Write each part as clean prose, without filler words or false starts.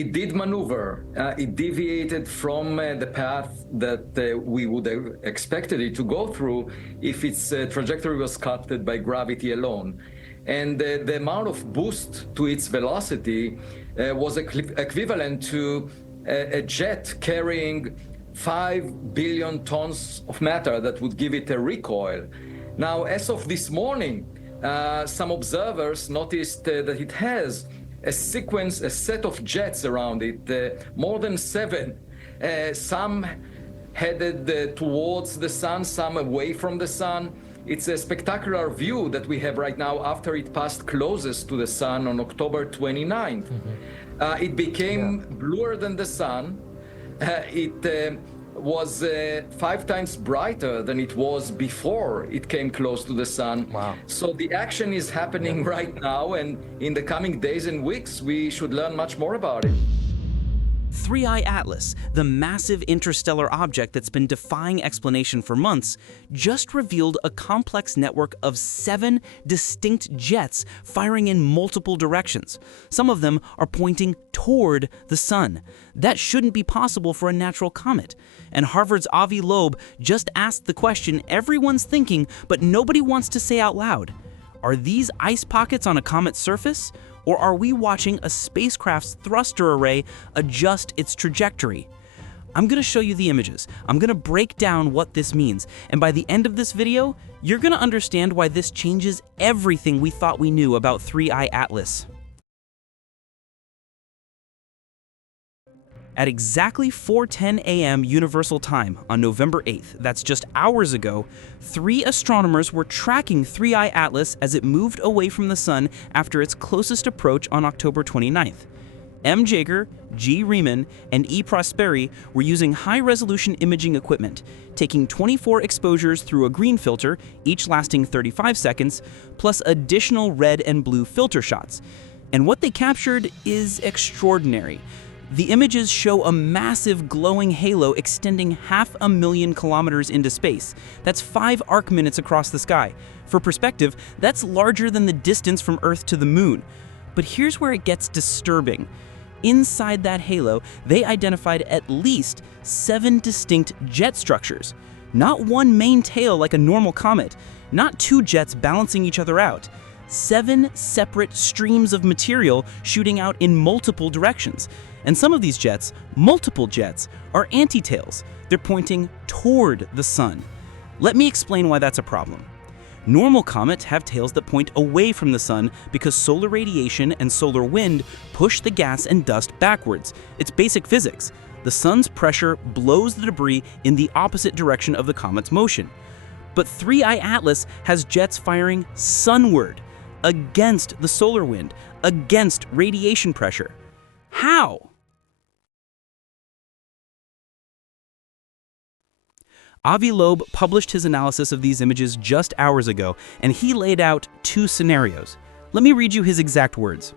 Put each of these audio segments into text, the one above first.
It did maneuver. It deviated from the path that we would have expected it to go through if its trajectory was cut by gravity alone. And the amount of boost to its velocity was equivalent to a jet carrying 5 billion tons of matter that would give it a recoil. Now, as of this morning, some observers noticed that it has a set of jets around it, more than 7. Some headed towards the sun, some away from the sun. It's a spectacular view that we have right now after it passed closest to the sun on October 29th. It became bluer than the sun. It was 5 times brighter than it was before it came close to the sun. Wow. So the action is happening right now, and in the coming days and weeks, we should learn much more about it. 3I Atlas, the massive interstellar object that's been defying explanation for months, just revealed a complex network of 7 distinct jets firing in multiple directions. Some of them are pointing toward the sun. That shouldn't be possible for a natural comet. And Harvard's Avi Loeb just asked the question everyone's thinking, but nobody wants to say out loud. Are these ice pockets on a comet's surface? Or are we watching a spacecraft's thruster array adjust its trajectory? I'm gonna show you the images. I'm gonna break down what this means. And by the end of this video, you're gonna understand why this changes everything we thought we knew about 3I Atlas. At exactly 4:10 a.m. Universal Time on November 8th, that's just hours ago, 3 astronomers were tracking 3I Atlas as it moved away from the sun after its closest approach on October 29th. M. Jaeger, G. Riemann, and E. Prosperi were using high-resolution imaging equipment, taking 24 exposures through a green filter, each lasting 35 seconds, plus additional red and blue filter shots. And what they captured is extraordinary. The images show a massive glowing halo extending 500,000 kilometers into space. That's 5 arc minutes across the sky. For perspective, that's larger than the distance from Earth to the moon. But here's where it gets disturbing. Inside that halo, they identified at least 7 distinct jet structures. Not one main tail like a normal comet, not 2 jets balancing each other out. 7 separate streams of material shooting out in multiple directions. And some of these jets, multiple jets, are anti-tails. They're pointing toward the sun. Let me explain why that's a problem. Normal comets have tails that point away from the sun because solar radiation and solar wind push the gas and dust backwards. It's basic physics. The sun's pressure blows the debris in the opposite direction of the comet's motion. But 3I Atlas has jets firing sunward, against the solar wind, against radiation pressure. How? Avi Loeb published his analysis of these images just hours ago, and he laid out 2 scenarios. Let me read you his exact words.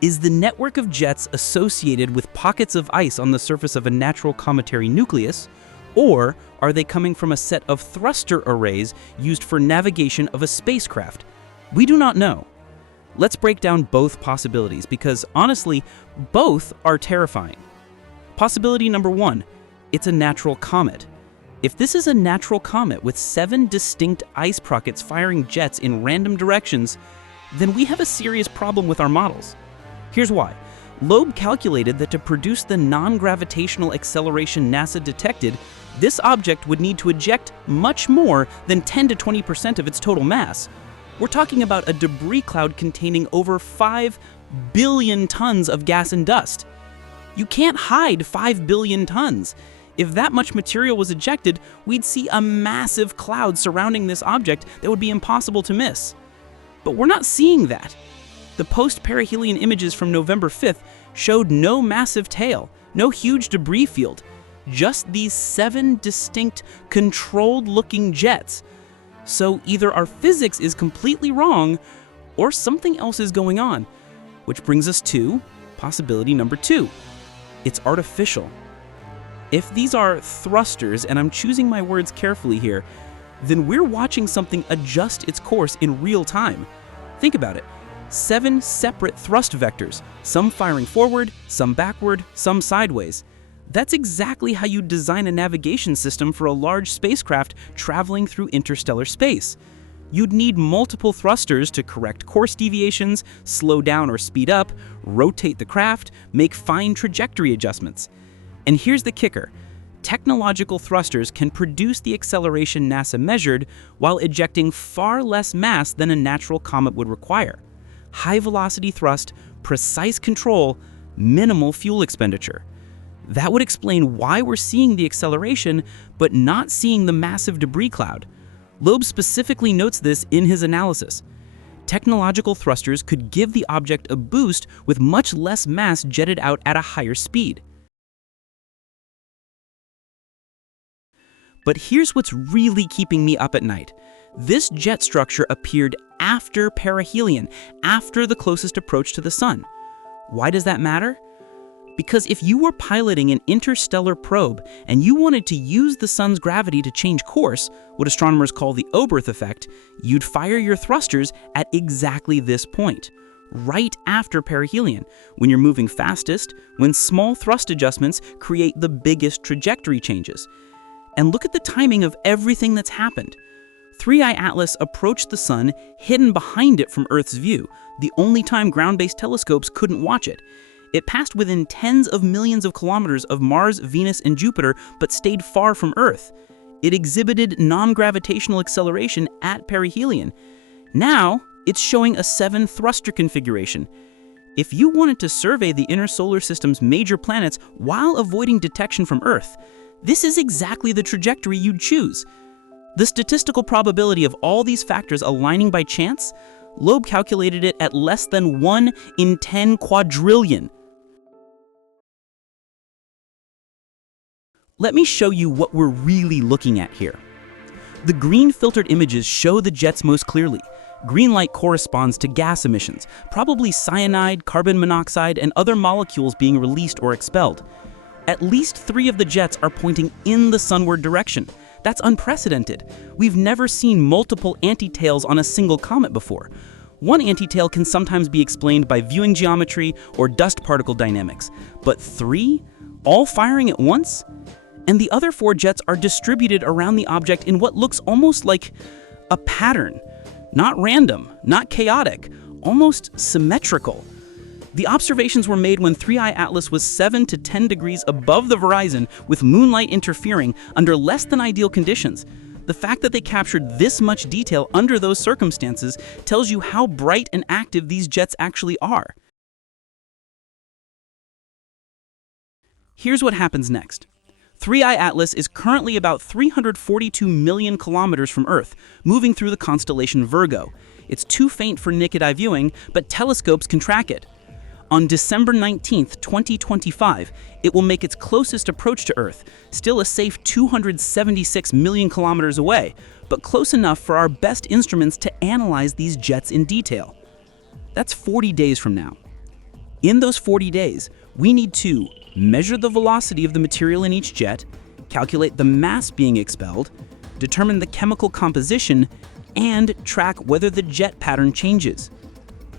Is the network of jets associated with pockets of ice on the surface of a natural cometary nucleus, or are they coming from a set of thruster arrays used for navigation of a spacecraft? We do not know. Let's break down both possibilities because, honestly, both are terrifying. Possibility number 1, it's a natural comet. If this is a natural comet with 7 distinct ice pockets firing jets in random directions, then we have a serious problem with our models. Here's why. Loeb calculated that to produce the non-gravitational acceleration NASA detected, this object would need to eject much more than 10 to 20% of its total mass. We're talking about a debris cloud containing over 5 billion tons of gas and dust. You can't hide 5 billion tons. If that much material was ejected, we'd see a massive cloud surrounding this object that would be impossible to miss. But we're not seeing that. The post-perihelion images from November 5th showed no massive tail, no huge debris field, just these 7 distinct, controlled-looking jets. So either our physics is completely wrong, or something else is going on. Which brings us to possibility number 2. It's artificial. If these are thrusters, and I'm choosing my words carefully here, then we're watching something adjust its course in real time. Think about it. 7 separate thrust vectors, some firing forward, some backward, some sideways. That's exactly how you design a navigation system for a large spacecraft traveling through interstellar space. You'd need multiple thrusters to correct course deviations, slow down or speed up, rotate the craft, make fine trajectory adjustments. And here's the kicker. Technological thrusters can produce the acceleration NASA measured while ejecting far less mass than a natural comet would require. High-velocity thrust, precise control, minimal fuel expenditure. That would explain why we're seeing the acceleration, but not seeing the massive debris cloud. Loeb specifically notes this in his analysis. Technological thrusters could give the object a boost with much less mass jetted out at a higher speed. But here's what's really keeping me up at night. This jet structure appeared after perihelion, after the closest approach to the Sun. Why does that matter? Because if you were piloting an interstellar probe and you wanted to use the Sun's gravity to change course, what astronomers call the Oberth effect, you'd fire your thrusters at exactly this point, right after perihelion, when you're moving fastest, when small thrust adjustments create the biggest trajectory changes. And look at the timing of everything that's happened. 3I Atlas approached the Sun hidden behind it from Earth's view, the only time ground-based telescopes couldn't watch it. It passed within tens of millions of kilometers of Mars, Venus, and Jupiter, but stayed far from Earth. It exhibited non-gravitational acceleration at perihelion. Now, it's showing a 7-thruster configuration. If you wanted to survey the inner solar system's major planets while avoiding detection from Earth, this is exactly the trajectory you'd choose. The statistical probability of all these factors aligning by chance, Loeb calculated it at less than 1 in 10 quadrillion. Let me show you what we're really looking at here. The green filtered images show the jets most clearly. Green light corresponds to gas emissions, probably cyanide, carbon monoxide, and other molecules being released or expelled. At least 3 of the jets are pointing in the sunward direction. That's unprecedented. We've never seen multiple antitails on a single comet before. One antitail can sometimes be explained by viewing geometry or dust particle dynamics, but 3, all firing at once? And the other 4 jets are distributed around the object in what looks almost like a pattern. Not random, not chaotic, almost symmetrical. The observations were made when 3I Atlas was 7 to 10 degrees above the horizon with moonlight interfering under less than ideal conditions. The fact that they captured this much detail under those circumstances tells you how bright and active these jets actually are. Here's what happens next. 3I Atlas is currently about 342 million kilometers from Earth, moving through the constellation Virgo. It's too faint for naked eye viewing, but telescopes can track it. On December 19, 2025, it will make its closest approach to Earth, still a safe 276 million kilometers away, but close enough for our best instruments to analyze these jets in detail. That's 40 days from now. In those 40 days, we need to measure the velocity of the material in each jet, calculate the mass being expelled, determine the chemical composition, and track whether the jet pattern changes.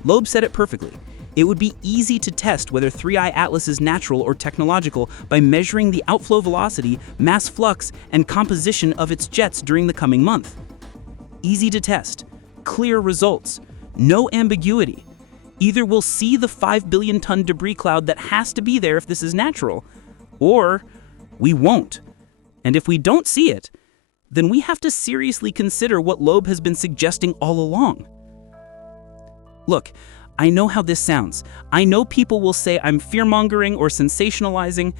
Loeb said it perfectly. It would be easy to test whether 3I Atlas is natural or technological by measuring the outflow velocity, mass flux, and composition of its jets during the coming month. Easy to test, clear results, no ambiguity. Either we'll see the 5 billion ton debris cloud that has to be there if this is natural, or we won't. And if we don't see it, then we have to seriously consider what Loeb has been suggesting all along. Look, I know how this sounds. I know people will say I'm fear-mongering or sensationalizing,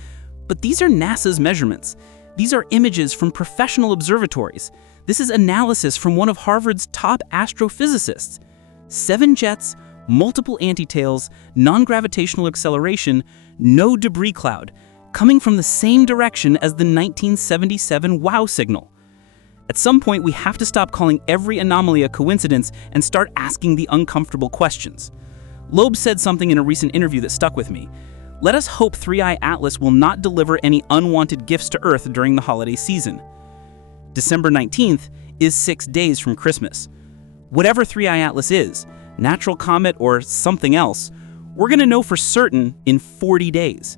but these are NASA's measurements. These are images from professional observatories. This is analysis from one of Harvard's top astrophysicists. 7 jets, multiple antitails, non-gravitational acceleration, no debris cloud, coming from the same direction as the 1977 WOW signal. At some point, we have to stop calling every anomaly a coincidence and start asking the uncomfortable questions. Loeb said something in a recent interview that stuck with me. Let us hope 3I Atlas will not deliver any unwanted gifts to Earth during the holiday season. December 19th is 6 days from Christmas. Whatever 3I Atlas is, natural comet, or something else, we're going to know for certain in 40 days.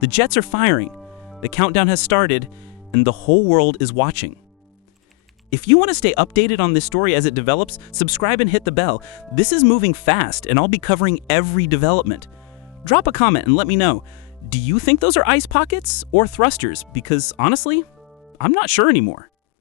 The jets are firing, the countdown has started, and the whole world is watching. If you want to stay updated on this story as it develops, subscribe and hit the bell. This is moving fast, and I'll be covering every development. Drop a comment and let me know, do you think those are ice pockets or thrusters? Because honestly, I'm not sure anymore.